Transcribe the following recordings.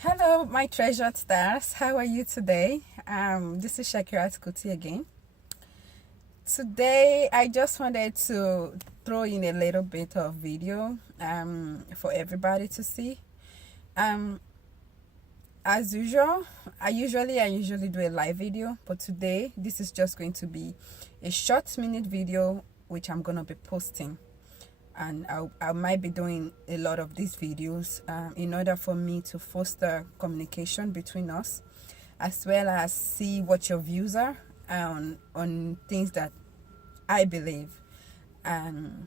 Hello, my treasured stars. How are you today? This is Shakirat Kuti again. Today, I just wanted to throw in a little bit of video for everybody to see. Um, as usual, I usually do a live video, but today this is just going to be a short minute video which I'm gonna be posting. And I might be doing a lot of these videos in order for me to foster communication between us, as well as see what your views are on things that I believe. Um,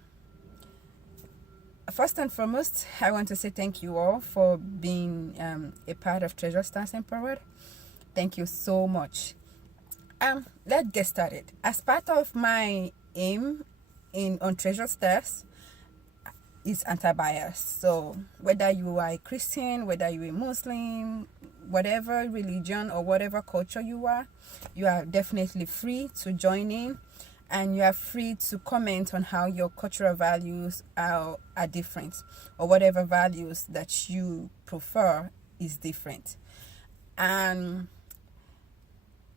First and foremost, I want to say thank you all for being a part of Treasure Stars Empowered. Thank you so much. Let's get started. As part of my aim on Treasure Stars, is anti-bias. So whether you are a Christian, whether you're a Muslim, whatever religion or whatever culture you are definitely free to join in, and you are free to comment on how your cultural values are different, or whatever values that you prefer is different. And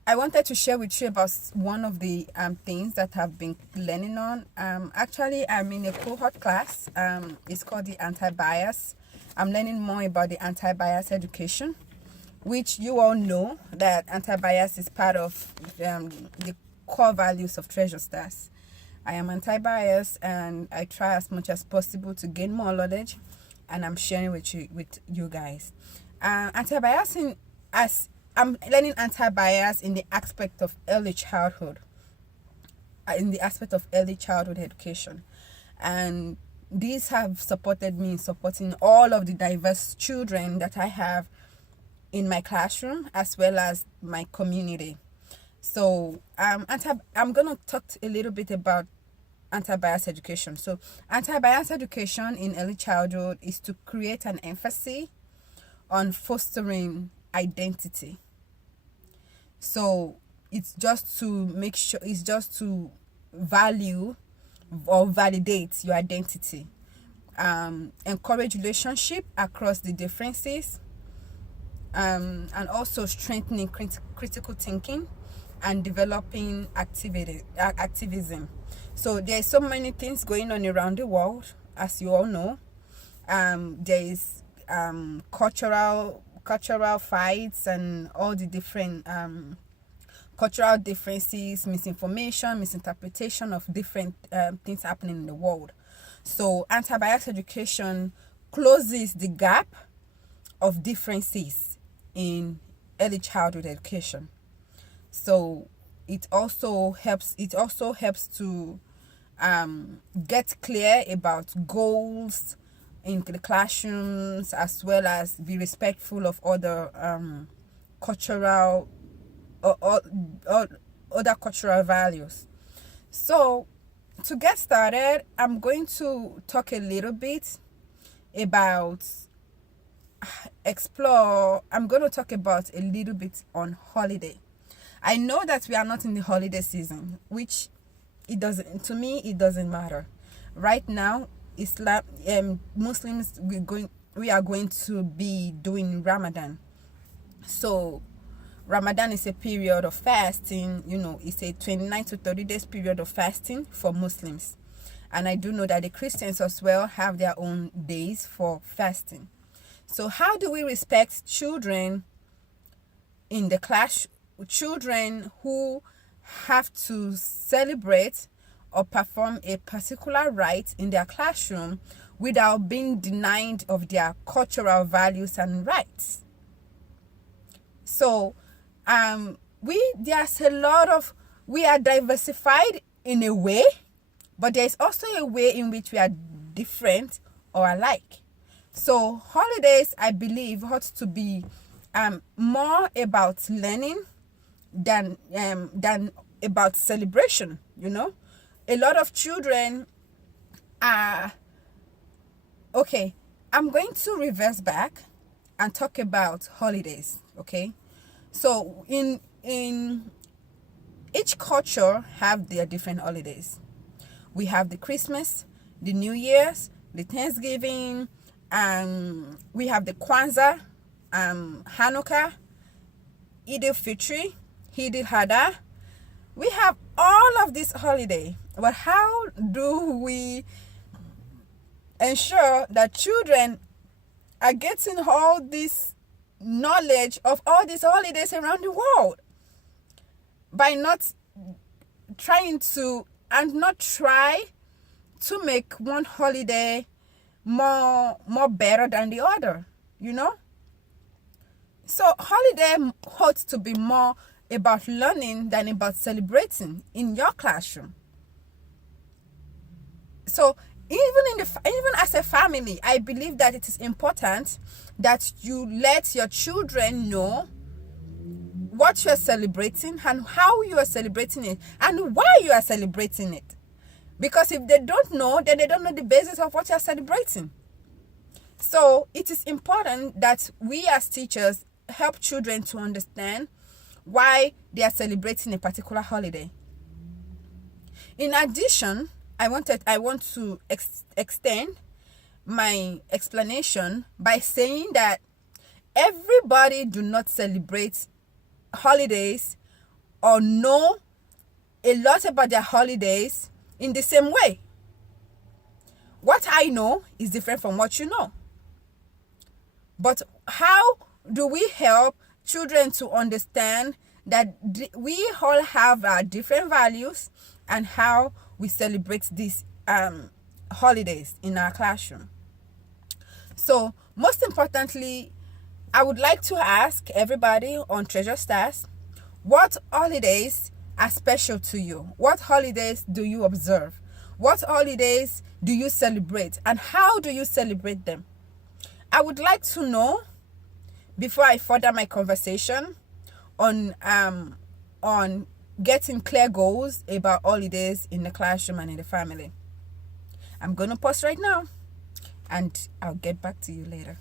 I wanted to share with you about one of the things that I've been learning on. Actually, I'm in a cohort class. It's called the anti-bias. I'm learning more about the anti-bias education, which you all know that anti-bias is part of the core values of Treasure Stars. I am anti-bias, and I try as much as possible to gain more knowledge, and I'm sharing with you guys. Anti-biasing as I'm learning anti-bias in the aspect of early childhood, education, and these have supported me in supporting all of the diverse children that I have in my classroom as well as my community. So I'm gonna talk a little bit about anti-bias education. So anti-bias education in early childhood is to create an emphasis on fostering identity. So it's just to value or validate your identity, encourage relationship across the differences, and also strengthening critical thinking and developing activism. So there's so many things going on around the world, as you all know. There is cultural fights and all the different cultural differences, misinformation, misinterpretation of different things happening in the world. So anti-bias education closes the gap of differences in early childhood education. So it also helps to get clear about goals in the classrooms, as well as be respectful of other cultural or other cultural values. So to get started, I'm going to talk a little bit about I'm going to talk about a little bit on holiday. I know that we are not in the holiday season, which it doesn't matter. Right now, Muslims, we are going to be doing Ramadan. So Ramadan is a period of fasting. It's a 29 to 30 days period of fasting for Muslims. And I do know that the Christians as well have their own days for fasting. So how do we respect children in the class? Children who have to celebrate or perform a particular rite in their classroom without being denied of their cultural values and rights. So we are diversified in a way, but there's also a way in which we are different or alike. So holidays, I believe, ought to be more about learning than about celebration. A lot of children are okay. I'm going to reverse back and talk about holidays. Okay, so in each culture have their different holidays. We have the Christmas, the New Year's, the Thanksgiving, and we have the Kwanzaa Hanukkah, Eid al-Fitr, Eid al-Adha. We have all of these holidays. But how do we ensure that children are getting all this knowledge of all these holidays around the world? By not trying to, and not try to make one holiday more better than the other, you know. So holiday ought to be more about learning than about celebrating in your classroom. So even as a family, I believe that it is important that you let your children know what you are celebrating and how you are celebrating it and why you are celebrating it. Because if they don't know, then they don't know the basis of what you are celebrating. So it is important that we as teachers help children to understand why they are celebrating a particular holiday. In addition, I want to extend my explanation by saying that everybody do not celebrate holidays or know a lot about their holidays in the same way. What I know is different from what you know. But how do we help children to understand that we all have our different values and how we celebrate these holidays in our classroom? So most importantly, I would like to ask everybody on Treasure Stars, what holidays are special to you? What holidays do you observe? What holidays do you celebrate? And how do you celebrate them? I would like to know before I further my conversation on getting clear goals about holidays in the classroom and in the family. I'm going to pause right now and I'll get back to you later.